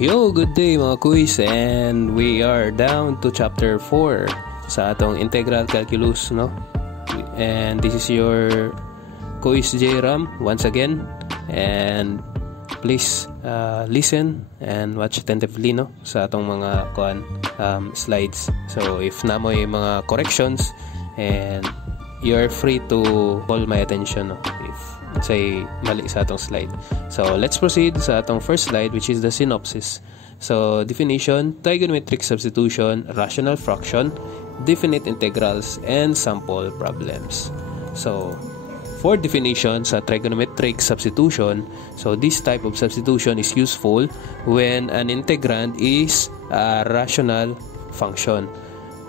Yo, good day mga kuys, and we are down to chapter 4 sa atong integral calculus, no? And this is your kuys J Ram once again, and please listen and watch attentively, no, sa atong mga slides. So if namoy mga corrections, and you're free to call my attention, no, if say mali sa atong slide. So let's proceed sa atong first slide, which is the synopsis. So definition: trigonometric substitution, rational fraction, definite integrals, and sample problems. So for definition sa trigonometric substitution, so this type of substitution is useful when an integrand is a rational function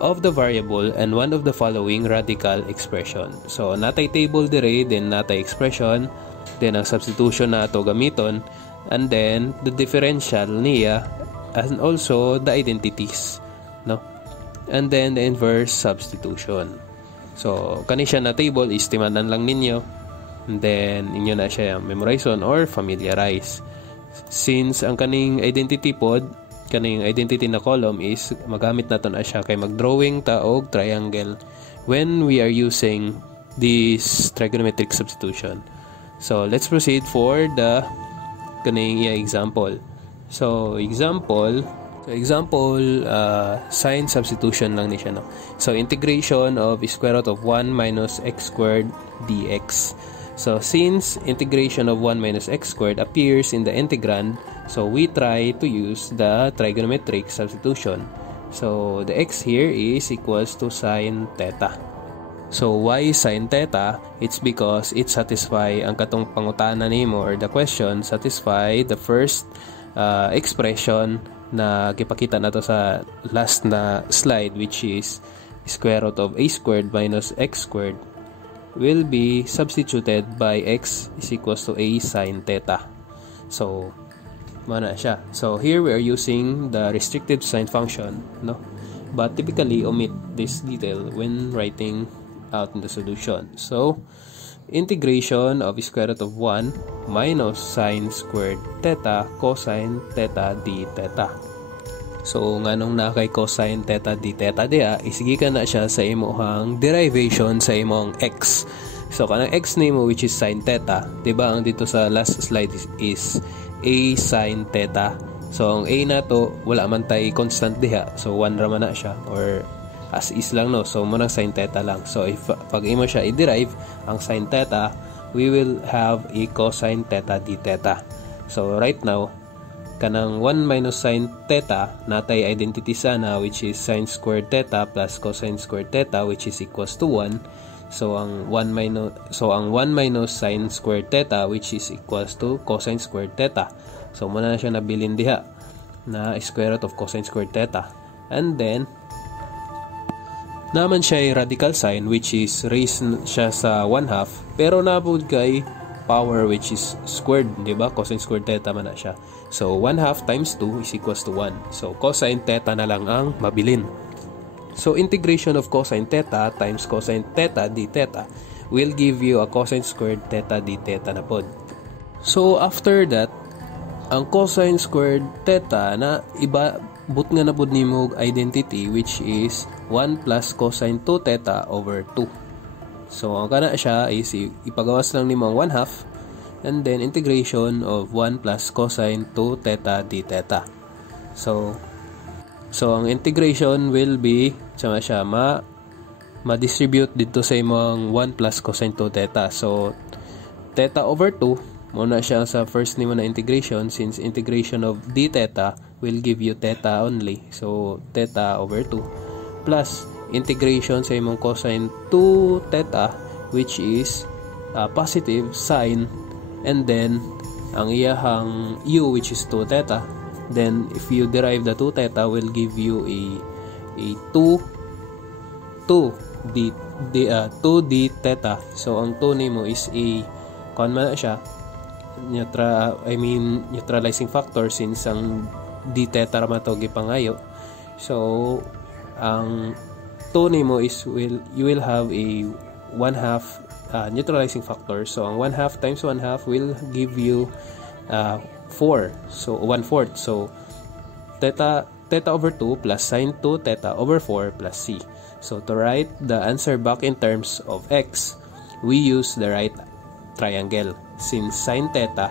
of the variable and one of the following radical expression. So natay table dire, then natay expression, then ang substitution na ato gamiton, and then the differential niya, and also the identities, no, and then the inverse substitution. So kani siya na table is timanan lang ninyo, and then inyo na siya memorization or familiarize. Since ang kaning identity pod, kaning identity na column is magamit naton na siya kay magdrawing ta og triangle when we are using this trigonometric substitution. So let's proceed for the kaning example. So example, sign substitution lang ni siya, no. So integration of square root of 1 minus x squared dx. So since integration of 1 minus x squared appears in the integrand, so we try to use the trigonometric substitution. So the x here is equals to sine theta. So why sine theta? It's because it satisfy ang katong pangutana nimo, or the question satisfy the first expression na gipakita nato sa last na slide, which is square root of a squared minus x squared will be substituted by x is equals to a sine theta. So mana siya. So here we are using the restricted sign function, no, but typically omit this detail when writing out in the solution. So integration of square root of 1 minus sine squared theta cosine theta d theta. So nganong na kay cosine theta d theta dia, isigikan na siya sa imong derivation sa imong x. So kanang x nimo, which is sine theta, diba ang dito sa last slide is a sine theta. So ang a na to wala man tay constant diha, so 1 ra man na siya, or as is lang, no. So muna sine theta lang. So if pag imo siya i-derive ang sine theta, we will have a cosine theta d theta. So right now kanang 1 minus sine theta natay identity sana, which is sine squared theta plus cosine squared theta, which is equals to 1. So ang 1 minus sine squared theta, which is equals to cosine squared theta. So muna na siya nabilin diha na square root of cosine squared theta, and then naman siya ay radical sign, which is raised siya sa 1/2, pero nabud kay power, which is squared, diba? Cosine squared theta man na siya. So 1/2 times 2 is equals to 1. So cosine theta na lang ang mabilin. So integration of cosine theta times cosine theta d theta will give you a cosine squared theta d theta na pod. So after that, ang cosine squared theta na iba but nga na pod nimo identity, which is 1 plus cosine 2 theta over 2. So ang kana siya is ipagawas lang nimo ang 1/2, and then integration of 1 plus cosine 2 theta d theta. So ang integration will be sama siya ma-distribute dito sa imong 1 plus cosine 2 theta. So theta over 2 muna siya sa first nimo na integration, since integration of d theta will give you theta only. So theta over 2 plus integration sa imong cosine 2 theta, which is positive sign, and then ang iyahang u, which is 2 theta. Then if you derive the 2 theta, will give you a 2d theta. So ang 2 nimo is a man siya neutralizing factor, since ang d theta ra man to gipangayo. So ang 2 nimo is you will have a 1/2 neutralizing factor. So ang 1/2 times 1/2 will give you 4, so 1/4. So theta over 2 plus sine 2 theta over 4 plus c. So to write the answer back in terms of x, we use the right triangle. Since sine theta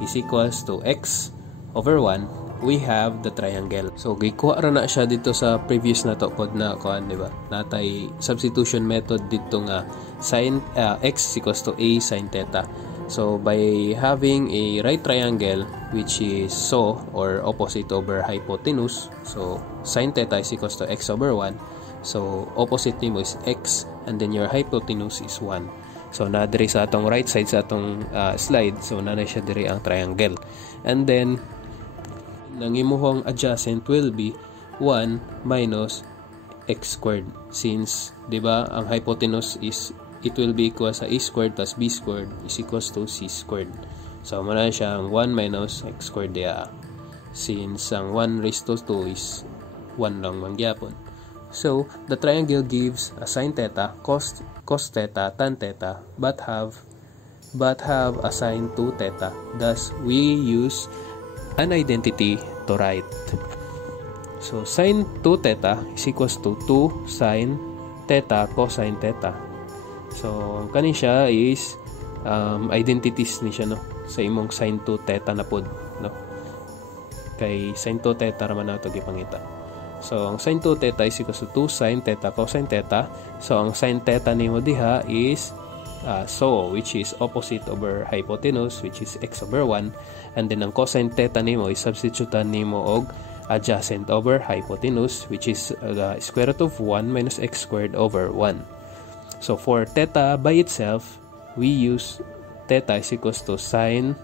is equals to x over 1, we have the triangle. So gikuha ra na siya dito sa previous na to pod na kuan, di ba? Natay substitution method dito nga sin x equals to a sin theta. So by having a right triangle which is or opposite over hypotenuse, so sin theta is equals to x over 1. So opposite nimo is x and then your hypotenuse is 1. So na diri sa atong right side sa atong slide, so na siya diri ang triangle. And then ang imuhang adjacent will be 1 minus x squared, since di ba ang hypotenuse is it will be equal sa a squared plus b squared is equals to c squared. So muna siya ang 1 minus x squared diya, since ang 1 raised to 2 is 1 lang mangyapon. So the triangle gives a sin theta, cos theta, tan theta, but have a sin 2 theta. Thus we use an identity to write. So sin 2 theta is equals to 2 sin theta cosine theta. So kani siya is identities ni siya, no, sa imong sin 2 theta na pod, no, kay sin 2 theta raman nato gipangita. So ang sin 2 theta is equals to 2 sin theta cosine theta. So ang sin theta nimo diha is which is opposite over hypotenuse, which is x over 1, and then ang cosine theta nimo is substitutan nimo og adjacent over hypotenuse, which is the square root of 1 minus x squared over 1. So for theta by itself, we use theta is equals to sine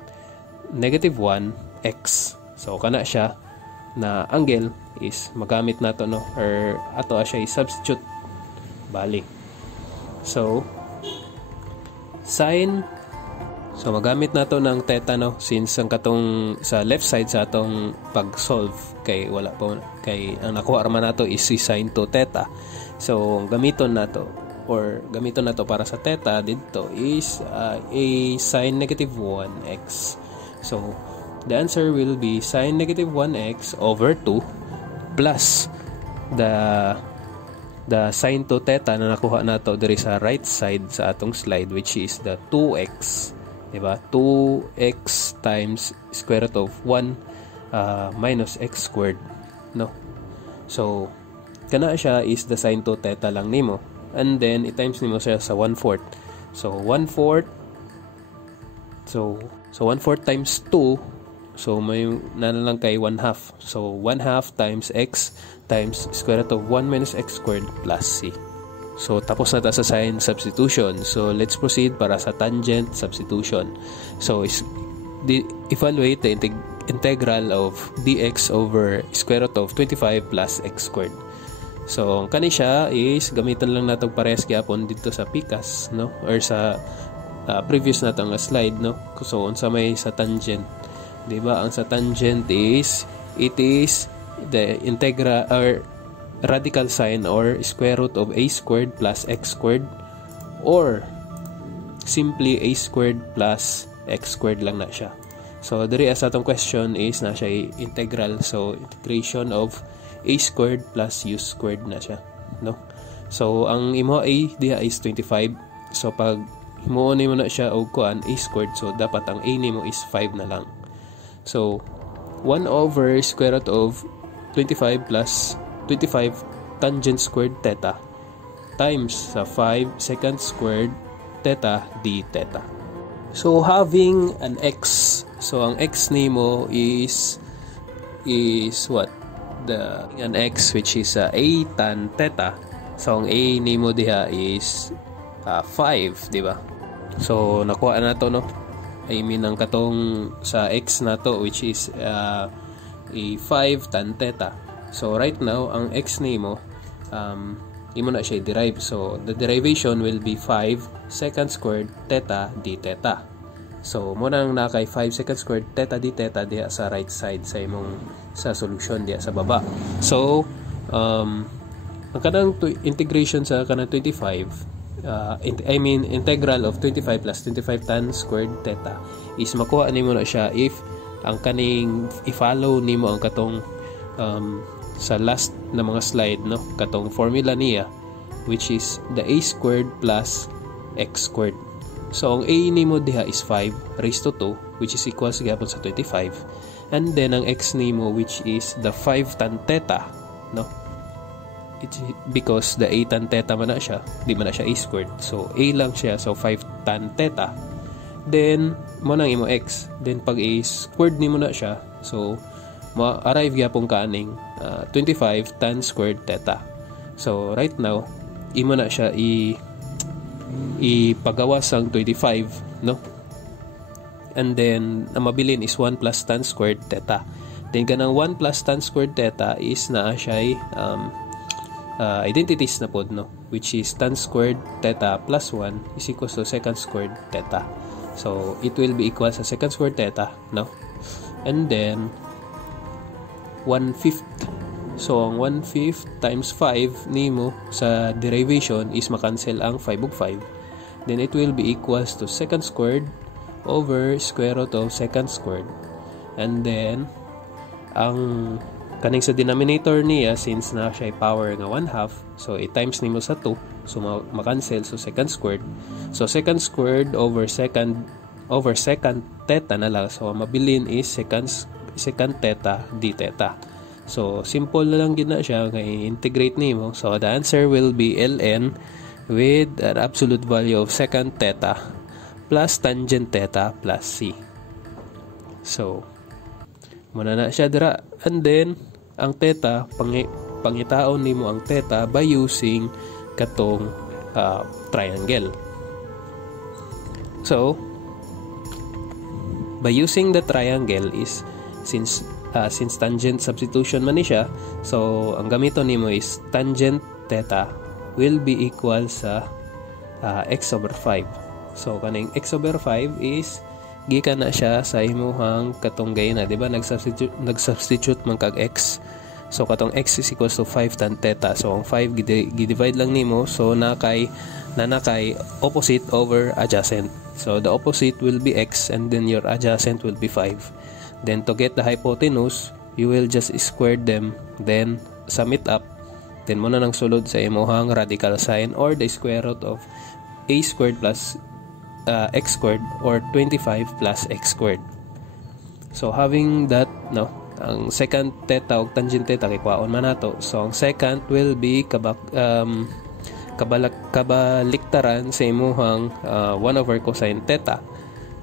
negative 1 x. So kana siya na angle is magamit nato, no, or ato siya i-substitute bali. So sine, so magamit nato ng theta, no, since ang katong sa left side sa atong pag-solve kay wala pa, kay ang nakuha raman nato is si sine 2 theta. So gamiton nato para sa theta dito is a sine negative 1x. So the answer will be sine negative 1x over 2 plus the sine 2 theta na nakuha nato diri sa right side sa atong slide, which is the 2x, diba? 2x times square root of 1 minus x squared, no? So kana siya is the sine 2 theta lang nimo, and then i-times nimo siya sa 1/4. So 1/4, so 1/4 times 2, so may lang kay 1/2. So 1/2 times x times square root of 1 minus x squared plus c. So tapos na ta sa sign substitution. So let's proceed para sa tangent substitution. So evaluate the integral of dx over square root of 25 plus x squared. So kani siya is gamitan lang natong parehas gyapon dito sa PICAS, no, or sa previous natong slide, no. So unsa may sa tangent, di ba? Ang sa tangent is it is the integral or radical sign or square root of a squared plus x squared, or simply a squared plus x squared lang na siya. So diri as atong question is na siya integral, so integration of a squared plus u squared na siya, no. So ang imo a diha is 25. So pag himuon nimo na siya og kuan a squared, so dapat ang a nimo is 5 na lang. So 1 over square root of 25 plus 25 tangent squared theta times sa 5 secant squared theta d theta. So having an x, so ang x nimo is what? An x which is a tan theta. So ang a nimo diha is 5, di ba? So nakuha na to, no, I mean ang katong sa x na to, which is a 5 tan theta. So right now ang x nimo imo na siya derive. So the derivation will be 5 secant squared theta d theta. So mo nang nakay 5 secant squared theta d theta diha sa right side sa imong sa solution diha sa baba. So ang kanang integration sa kanang 25, integral of 25 plus 25 tan squared theta is makuha nimo na siya if ang kaning i-follow nimo ang katong sa last na mga slide, no, katong formula niya, which is the a squared plus x squared. So ang a nimo diha is 5 raised to 2, which is equals gyapon sa 25, and then ang x nimo, which is the 5 tan theta, no, because the a tan theta man na siya, di man na siya a squared, so a lang siya, so 5 tan theta, then mo nang imo x, then pag a squared nimo na siya, so ma-arrive gyapon kaning 25 tan squared theta. So right now imo na siya ipagawas ang 25, no, and then ang mabilin is 1 plus tan squared theta. Then kanang 1 plus tan squared theta is naa siya identities na pod, no, which is tan squared theta plus 1 is equals to secant squared theta. So it will be equal sa secant squared theta, no, and then 1/5. So ang 1/5 times 5 nimo sa derivation is makancel ang 5 ug 5. Then it will be equals to secant squared over square root of secant squared. And then ang kaning sa denominator niya, since na siya power nga 1/2, so i-times nimo sa 2, so makancel, so secant squared. So secant squared over secant theta na lang. So mabilin is secant theta d theta. So simple na lang gid na siya nga i-integrate nimo. So the answer will be ln with an absolute value of secant theta plus tangent theta plus c. So muna na siya dira, and then ang theta pangitaon nimo ang theta by using katong triangle. So by using the triangle is since tangent substitution man ni siya, so ang gamiton nimo is tangent theta will be equal sa x over 5. So kaning x over 5 is gikan na siya sa imuhang katong gay na, di ba, nag-substitute man kag x. So katong x is equals to 5 tan theta. So ang 5 gidivide lang nimo, so nakay opposite over adjacent. So the opposite will be x and then your adjacent will be 5. Then to get the hypotenuse, you will just square them, then sum it up. Then muna nang sulod sa imuhang radical sign or the square root of a squared plus x squared or 25 plus x squared. So having that, no, ang secant theta o tangent theta kay kwaon man nato. So ang secant will be kabaliktaran sa imuhang 1 over cosine theta.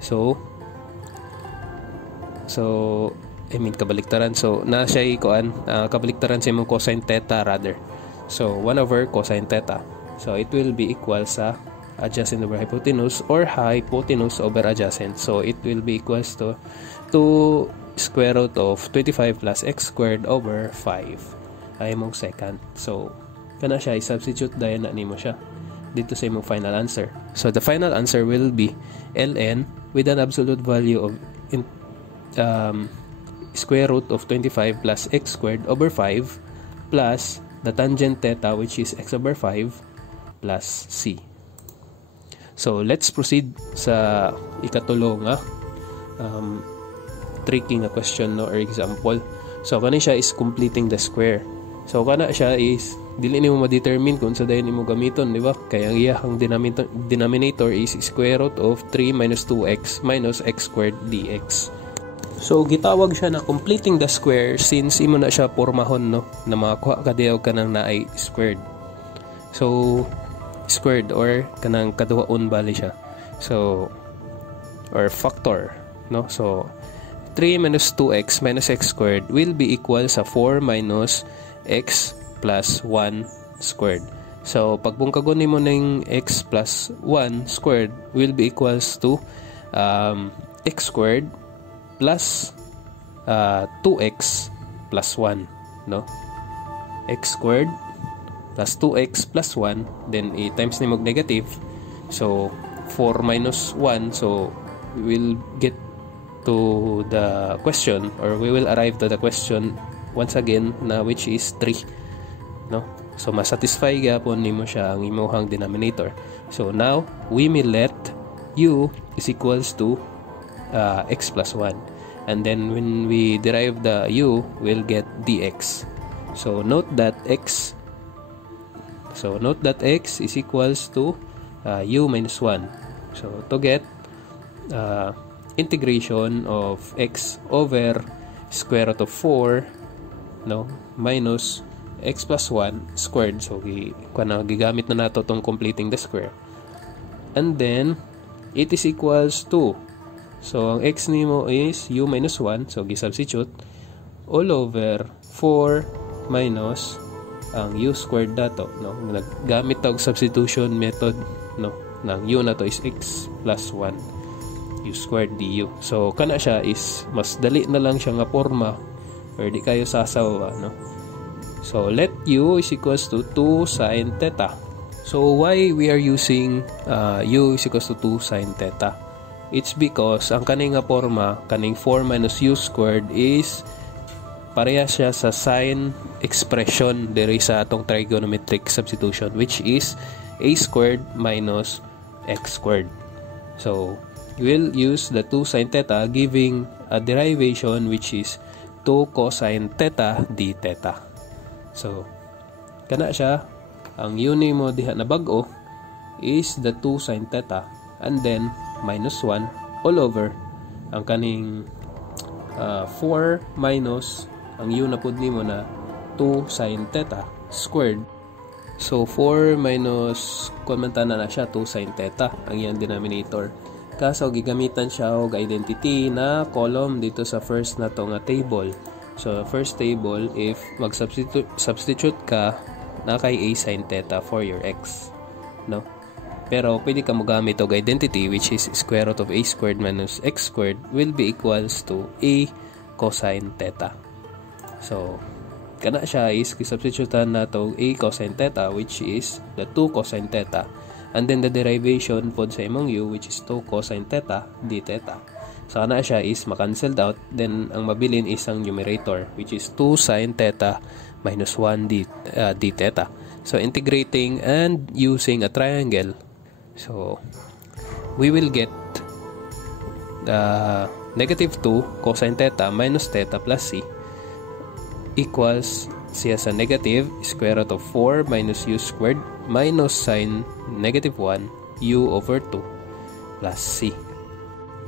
So I mean kabaliktaran, so na siya ikuan kabaliktaran sa imong cosine theta rather. So 1 over cosine theta. So it will be equal sa adjacent over hypotenuse or hypotenuse over adjacent. So it will be equals to 2 square root of 25 plus x squared over 5 ay imong secant. So kana siya i-substitute dayon na nimo siya dito sa imong final answer. So the final answer will be ln with an absolute value of square root of 25 plus x squared over 5 plus the tangent theta, which is x over 5 plus c. So let's proceed sa ikatulo nga tricky nga question, no, or example. So kani siya is completing the square. So kana siya is dili nimo ma-determine kung sa dayon imo gamiton, di ba? Kaya ang iyang denominator is square root of 3 minus 2x minus x squared dx. So gitawag siya na completing the square since imo na siya pormahon, no, na makakuha ka diyaw kanang naay squared. So squared or kanang kaduhaon bali siya. So or factor, no. So 3 minus 2x minus x squared will be equal sa 4 minus x plus 1 squared. So pagbungkagon nimo ning x plus 1 squared will be equals to x squared plus 2x plus 1, no? X squared plus 2x plus 1, then i-times nimo negative. So 4 minus 1, so we will get to the question, or we will arrive to the question once again, na which is 3, no? So masatisfy gyapon nimo siya ang imong denominator. So now we may let u is equals to x plus 1. and then when we derive the u, we'll get dx. So note that x is equals to u minus 1. So to get integration of x over square root of 4 minus x plus 1 squared. So gigamit na nato tong completing the square, and then it is equals to, so ang x nimo is u minus 1, so gisubstitute all over 4 minus ang u squared dato, naggamit tawag substitution method, ng u na to is x plus 1 u squared du. So kana siya is mas dali na lang siya nga forma, or di kayo sasawa, so let u is equals to 2 sin theta. So why we are using u is equals to 2 sin theta? It's because ang kaning nga forma, kaning 4 minus u squared, is pareha siya sa sign expression diri sa atong trigonometric substitution, which is a squared minus x squared. So we'll use the 2 sin theta, giving a derivation which is 2 cosine theta d theta. So kana siya, ang unit mo diha na bag-o is the 2 sin theta, and then minus 1 all over ang kaning 4 minus ang u na pud nimo na 2 sin theta squared. So 4 minus kommentana na siya 2 sin theta ang iyang denominator. Kaso gigamitan siya og identity na column dito sa first na to nga table. So first table, if mag-substitute ka na kay a sin theta for your x, pero pwede ka mogamit og identity which is square root of a squared minus x squared will be equals to a cosine theta. So kana siya is substitutean nato a cosine theta, which is the 2 cosine theta, and then the derivation pod sa imong u, which is 2 cosine theta d theta. So kana siya is ma-cancelled out, then ang mabilin is ang numerator, which is 2 sin theta minus 1 d theta. So integrating and using a triangle, so we will get negative 2 cosine theta minus theta plus c equals siya sa negative square root of 4 minus u squared minus sin negative 1 u over 2 plus c.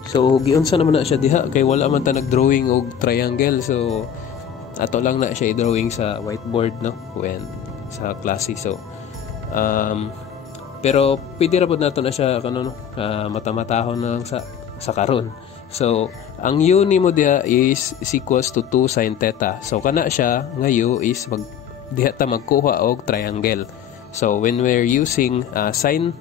So giunsa naman na siya diha, kay wala man ta nagdrawing og triangle, so ato lang na siya i-drawing sa whiteboard when sa klase. So pero pwede ra pud nato na siya mata-matahon na lang sa karon. So ang u nimo diha is equals to 2 sin theta. So kana siya nga u is diha ta magkuha og triangle. So when we're using sine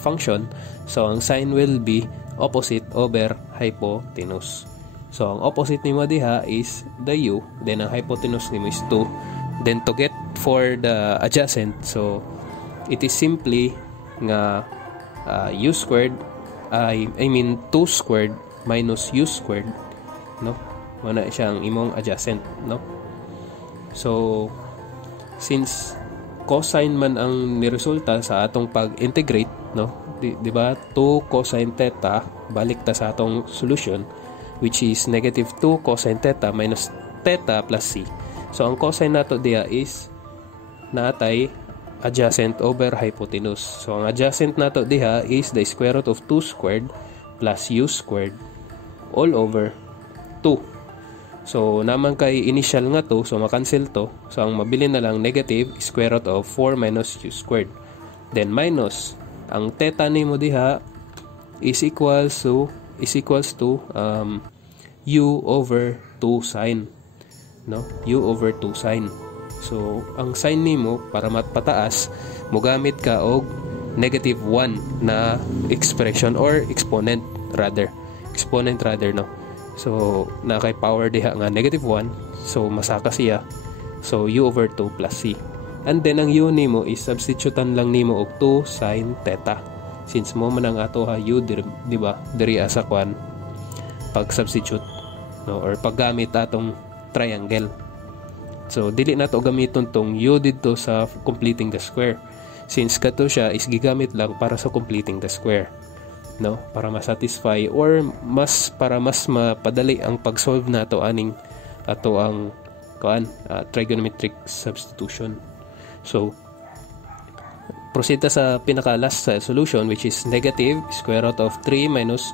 function, so ang sine will be opposite over hypotenuse. So ang opposite nimo diha is the u, then ang hypotenuse nimo is 2. Then to get for the adjacent, so it is simply nga u squared, I mean 2 squared minus u squared, wala siyang imong adjacent, So since cosine man ang niresulta sa atong pag-integrate, di ba 2 cosine theta balik ta sa atong solution, which is negative 2 cosine theta minus theta plus c. So ang cosine nato diya is natay adjacent over hypotenuse. So ang adjacent nato diha is the square root of 2 squared plus u squared all over 2. So naman kay initial nga to, so makancel to. So ang mabilin na lang negative square root of 4 minus u squared. Then minus ang theta nimo diha is equals to u over 2 sine, u over 2 sine. So ang sine nimo para matpataas mogamit ka og negative 1 na expression or exponent rather, so na kay power diha nga negative 1, so masaka siya, so u over 2 plus c. And then ang u nimo is substitutean lang nimo og 2 sin theta, since mo man ang ato ha u di ba diri asa kwan pag substitute, or paggamit atong triangle. So dili nato gamiton tong u dito sa completing the square, since kato siya is gigamit lang para sa completing the square. no, para ma-satisfy or para mas mapadali ang pag-solve nato aning ato ang trigonometric substitution. So proceed sa pinaka-last solution, which is negative square root of 3 minus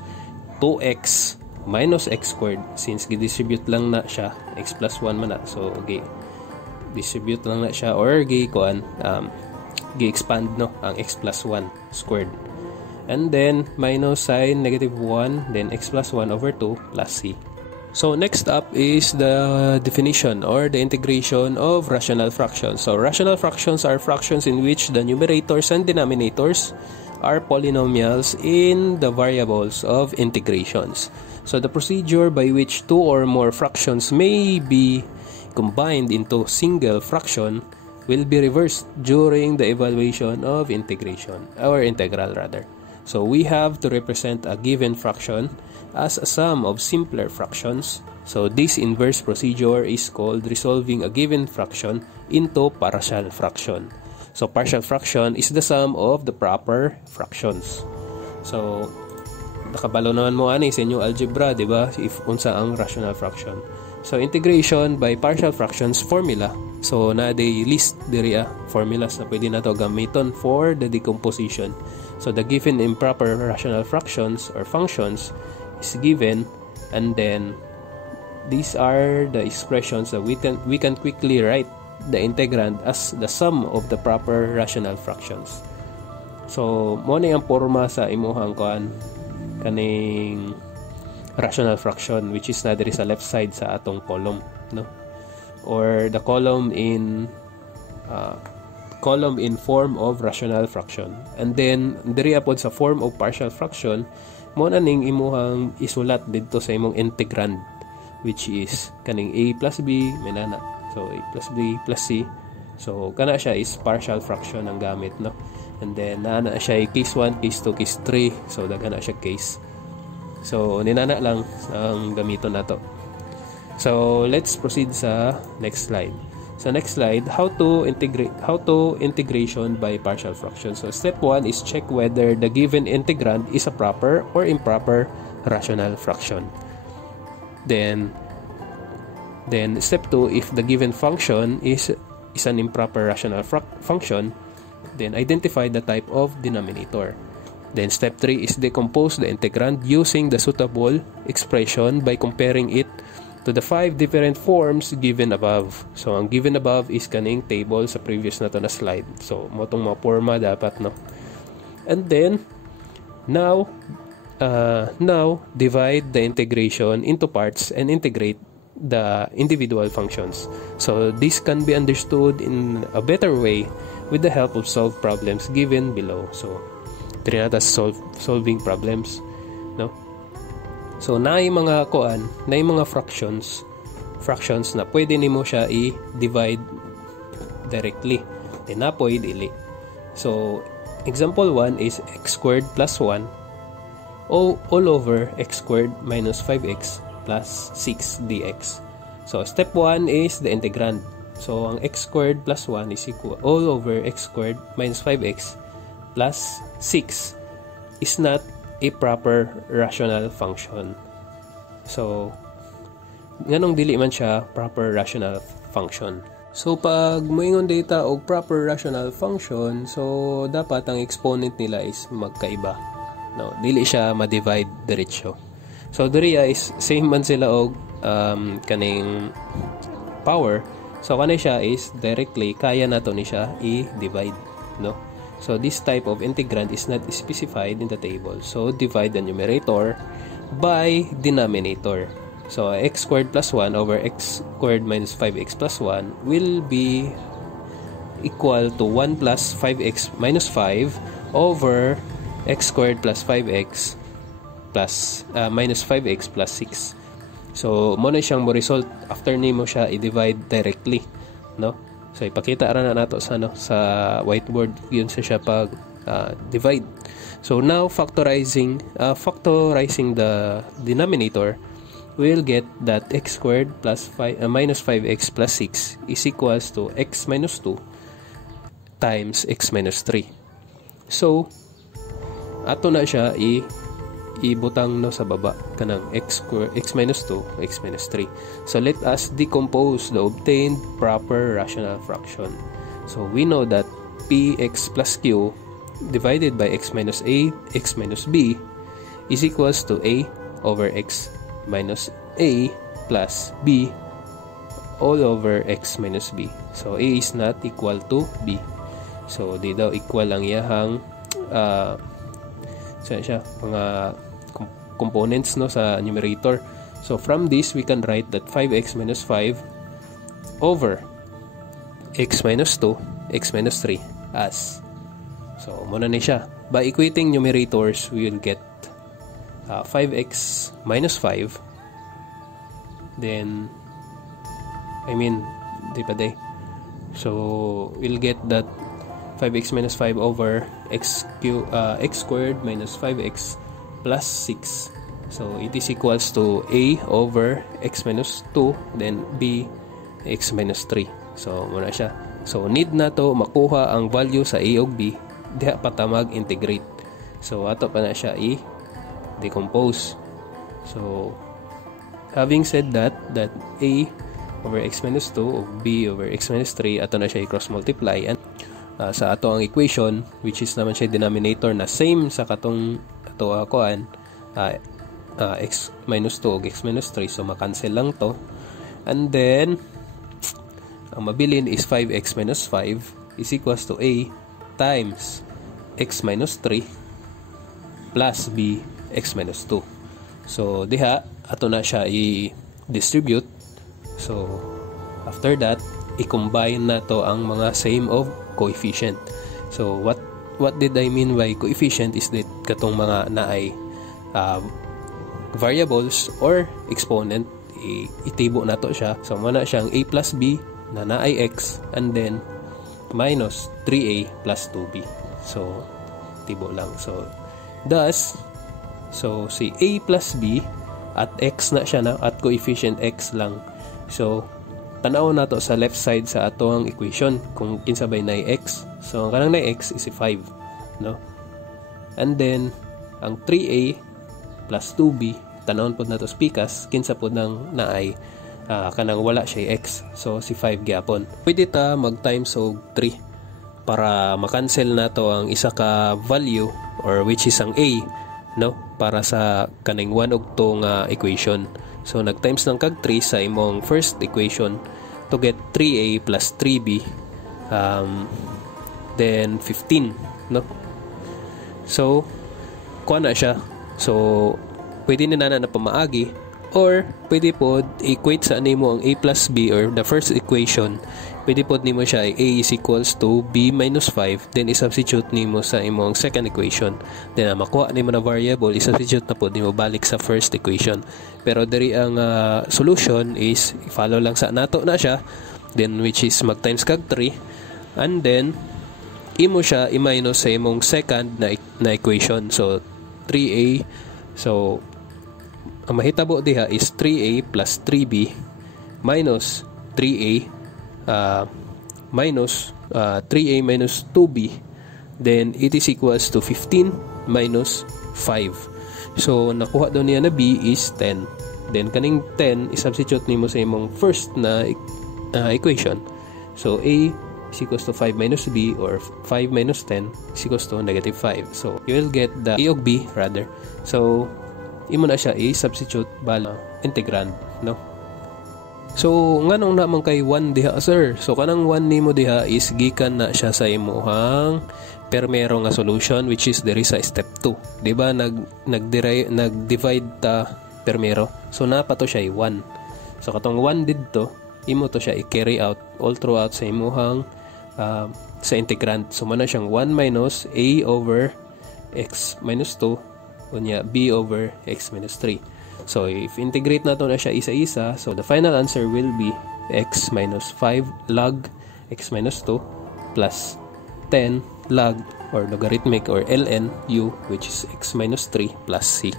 2x minus x squared. Since gi-distribute lang na siya, x plus 1 man na, so distribute lang na siya or gi-expand no ang x plus 1 squared. And then minus sign negative 1, then x plus 1 over 2 plus c. So next up is the definition or the integration of rational fractions. So rational fractions are fractions in which the numerators and denominators are polynomials in the variables of integrations. So the procedure by which two or more fractions may be combined into single fraction will be reversed during the evaluation of integration or integral rather. So we have to represent a given fraction as a sum of simpler fractions. So this inverse procedure is called resolving a given fraction into partial fraction. So partial fraction is the sum of the proper fractions. So nakabalo naman mo ani sa inyong algebra, di ba? If unsa ang rational fraction. So integration by partial fractions formula. So na they list diri formulas na pwede nato gamiton for the decomposition. So the given improper rational fractions or functions is given, and then these are the expressions that we can quickly write the integrand as the sum of the proper rational fractions. So mo ni ang porma sa imuhang kaning rational fraction, which is na diri sa left side sa atong column, no, or the column in form of rational fraction. And then diri apod sa form of partial fraction mo na ning imuhang isulat didto sa imong integrand, which is kaning a plus b minana, so a plus b plus c. So kana siya is partial fraction ang gamit, no, and then na siya case 1, case 2, case 3. So daghan na siya case, so ninana lang ang gamiton nato. So let's proceed sa next slide. So next slide, how to integration by partial fraction. So step 1 is check whether the given integrand is a proper or improper rational fraction. Then step 2, if the given function is an improper rational function, then identify the type of denominator. Then step 3 is decompose the integrand using the suitable expression by comparing it to the 5 different forms given above. So ang given above is kaning table sa previous na to na slide. So motong mga forma dapat, no. And then now divide the integration into parts and integrate the individual functions. So this can be understood in a better way with the help of solved problems given below. So try natin solving problems, no. So na yung mga fractions na pwede nimo siya i-divide directly. Then na pwede dili. So example 1 is x squared plus 1 all over x squared minus 5x plus 6 dx. So step 1 is the integrand. So ang x squared plus 1 is equal all over x squared minus 5x plus 6 is not a proper rational function. So nganong dili man siya proper rational function. So pag moingon data og proper rational function, so dapat ang exponent nila is magkaiba, no, dili siya ma-divide diretso. So diri is same man sila og kaning power. So kanay siya is directly kaya nato ni siya i-divide, no. So this type of integrand is not specified in the table. So divide the numerator by denominator. So x squared plus 1 over x squared minus 5x plus 1 will be equal to 1 plus 5x minus 5 over x squared plus 5x plus minus 5x plus 6. So mo na siyang mo result after nimo siya i-divide directly, no. So ipakita ra na nato sa sa whiteboard yun siya pag divide. So now factorizing the denominator, we'll get that x squared plus minus 5x plus 6 is equals to x minus 2 times x minus 3. So ato na siya ibutang no sa baba kanang x minus 2 x minus 3. So let us decompose the obtained proper rational fraction. So we know that px plus q divided by x minus a x minus b is equals to a over x minus a plus b all over x minus b. So a is not equal to b. So di daw equal ang iyahang mga components no sa numerator. So from this we can write that 5x minus 5 over x minus 2 x minus 3 as. So muna na siya. By equating numerators, we will get 5x minus 5. Then so we'll get that 5x minus 5 over x squared minus 5x plus 6. So it is equals to a over x minus 2 then b x minus 3. So muna siya. So need na to makuha ang value sa a ug b diha pa ta mag-integrate. So ato pa na siya i-decompose. So having said that a over x minus 2 o b over x minus 3 ato na siya i-cross multiply and sa ato ang equation which is naman siya denominator na same sa katong ato x minus 2 o x minus 3, so makancel lang to. And then ang mabilin is 5x minus 5 is equals to a times x minus 3 plus b x minus 2. So diha ato na siya i-distribute. So after that i-combine na to ang mga same of coefficient. So what did I mean by coefficient is that katong mga naay variables or exponent itibo na to siya. So muna siyang a plus b na naay x and then minus 3a plus 2b. So tibo lang. So thus si a plus b at x na siya na at coefficient x lang. So tanaw na to sa left side sa ato ang equation kung kinsabay na x. So ang kanang na x is 5, no? And then ang 3a plus 2b tanawon pod nato spikas kinsa pod nang naay kanang wala siya x. So si 5 gyapon. Pwede ta mag times og 3 para makancel nato ang isa ka value or which is ang a, no, para sa kaning 1 ug 2 nga equation. So nag times ng kag 3 sa imong first equation to get 3a plus 3b then 15, no? So kuha na siya. So pwede na pamaagi or pwede po equate sa nimo ang a plus b or the first equation. Pwede po nimo siya a is equals to b minus 5 then i-substitute nimo sa imong second equation. Then makuha nimo na variable i-substitute na po nimo balik sa first equation. Pero diri ang solution is follow lang sa nato na siya then which is mag times kag 3 and then imo siya i-minus sa imong second na equation. So 3a, so ang mahitabo diha is 3a plus 3b minus 3a minus 3a minus 2b then it is equals to 15 minus 5. So nakuha daw niya na b is 10. Then kaning 10 i-substitute nimo sa imong first na equation. So a is equals to 5 minus b or 5 minus 10 is equals to negative 5. So you will get the a og b rather. So imo na siya i-substitute bala integrand, no? So nganong naman kay 1 diha sir? So kanang 1 nimo diha is gikan na siya sa imuhang permero nga solution which is diri sa step 2. Di ba nag-divide ta permero. So napa to siya 1. So katong 1 didto imo to siya i-carry out all throughout sa imuhang sa integrand. So man na siyang 1 minus a over x minus 2 unya b over x minus 3. So if integrate nato na siya isa-isa, so the final answer will be x minus 5 log x minus 2 plus 10 log or logarithmic or ln u which is x minus 3 plus c.